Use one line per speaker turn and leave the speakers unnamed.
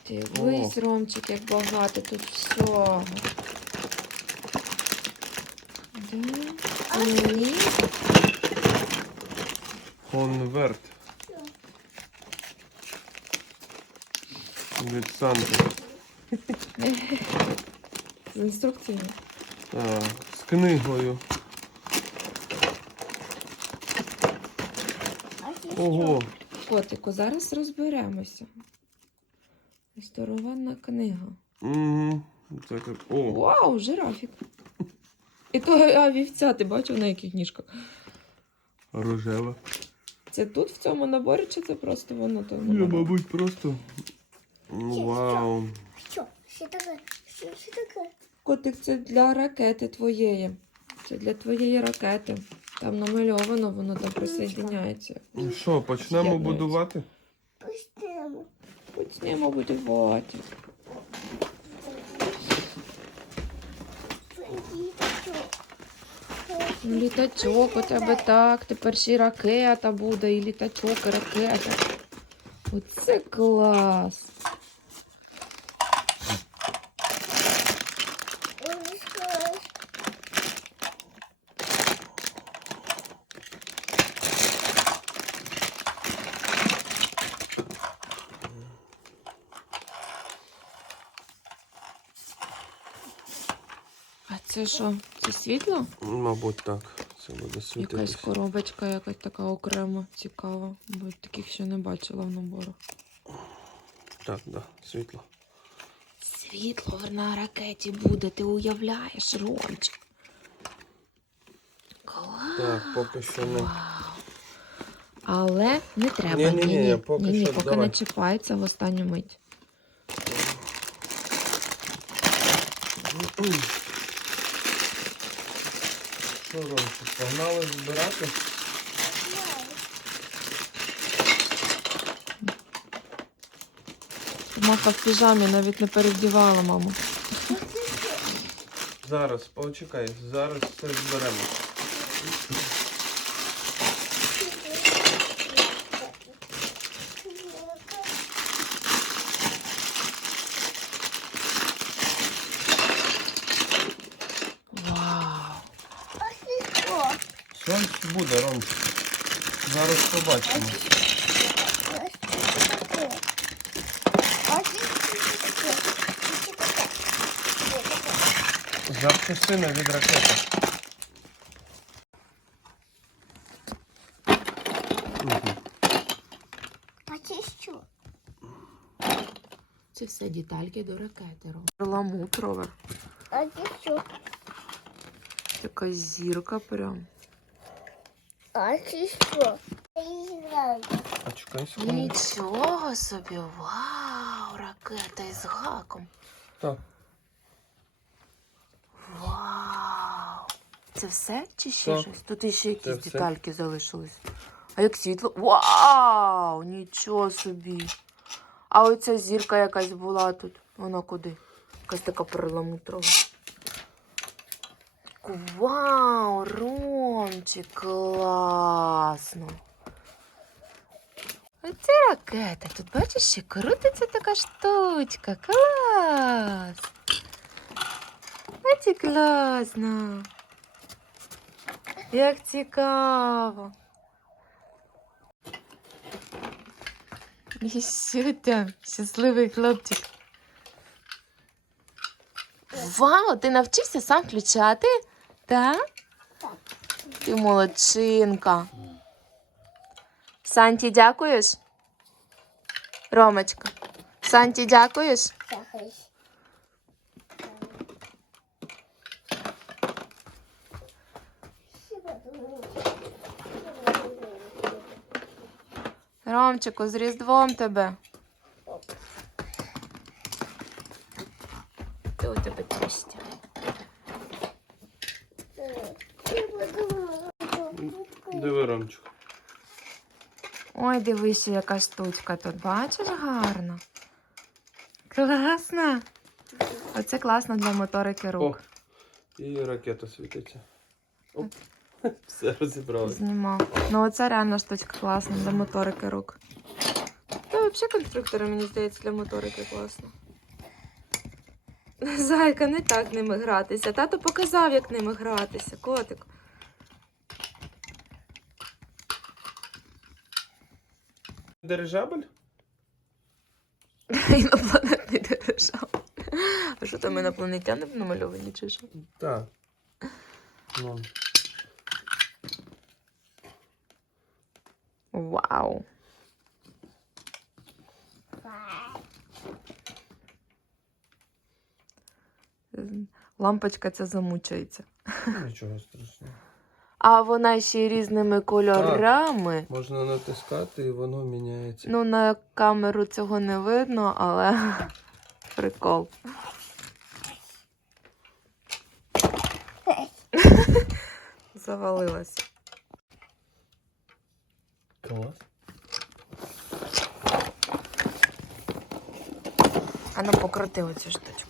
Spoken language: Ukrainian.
Дивись, Ромчик, як багато тут всього. Да? А мені?
Конверт. Від Санти.
З інструкцією.
Так, з книгою. Ого.
Котику, зараз розберемося. Старовинна книга.
Угу. Так, о.
Вау, жирафік. І то вівця, ти бачив на яких ніжках?
Рожева.
Це тут в цьому наборі, чи це просто воно там?
Ні, мабуть, просто. Вау.
Що? Що таке? Що таке?
Котик, це для ракети твоєї. Це для твоєї ракети. Там намальовано, воно там присоединяється.
Ну що, почнемо
З'єднується.
будувати?
Пустимо.
Почнемо будувати. Літачок у тебе так, тепер ще й ракета буде, і літачок, і ракета. Оце клас. А це що? Це світло?
Мабуть, так. Це буде
Якась
світитись.
коробочка, якась така окрема, цікава. Бо таких ще не бачила в наборах.
Так, да, світло.
Світло на ракеті буде, ти уявляєш, Ромчик? Клас!
Так, поки що не.
Вау! Але не треба.
Ні-ні-ні, поки що
поки
давай.
не чіпається в останню мить.
Що, Ромчик, погнали збирати?
Маха в піжамі навіть не перевдівала маму.
Зараз, почекай, зараз все зберемо.
Вау!
Все буде, Ромчик. Зараз побачимо. Запчастина від ракети.
Почищу.
Це все детальки до ракети. Перламутрове.
Почищу.
Така зірка прям.
Почищу.
А чекай секунду.
Нічого собі. Вау! Ракета із гаком.
Так.
Вау! Це все чи ще
Так.
щось? Тут ще
Це
якісь
все.
детальки залишились. А як світло? Вау! Нічого собі. А оця зірка якась була тут. Вона куди? Якась така перламутрова. Вау, Ромчик, класно. Оце ракета. Тут бачиш, ще крутиться така штучка. Клас! Оце класно. Як цікаво. І що там? Щасливий хлопчик. Вау, ти навчився сам включати? Так?
Так.
Ти молодчинка. Санті, дякуєш? Ромочка. Санті, дякуєш?
Захай.
Ромчику, з Різдвом тебе. Ти у тебе тістя.
Диви, Ромчик.
Ой, дивися, яка штучка тут. Бачиш, гарно. Класно. Оце класно для моторики
О,
рук.
і ракета світиться. Оп. Все розібрали.
Знімав. Ну оце реально штучка класна для моторики рук. взагалі конструктори, мені здається, для моторики класно. Зайка, не так ними гратися. Тато показав, як ними гратися, котик.
Дирижабль?
Інопланетний дирижабль. А що там інопланетяни намальовані чи що?
Так. Ну.
Вау. Лампочка ця замучається.
Нічого страшного.
А вона ще й різними кольорами.
Можна натискати і воно міняється.
Ну, на камеру цього не видно, але прикол. Завалилася.
Клас.
А ну покрути оцю штучку.